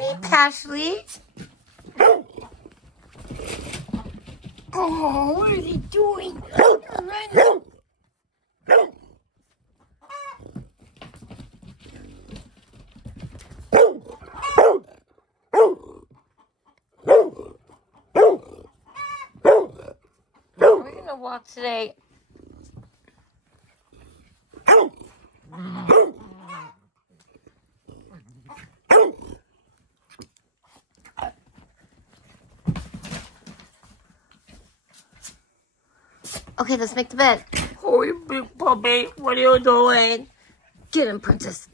morning, Pashley. Oh, what are they doing? Run. We're gonna walk today. Okay, let's make the bed. Oh, you big puppy. What are you doing? Get him, princess.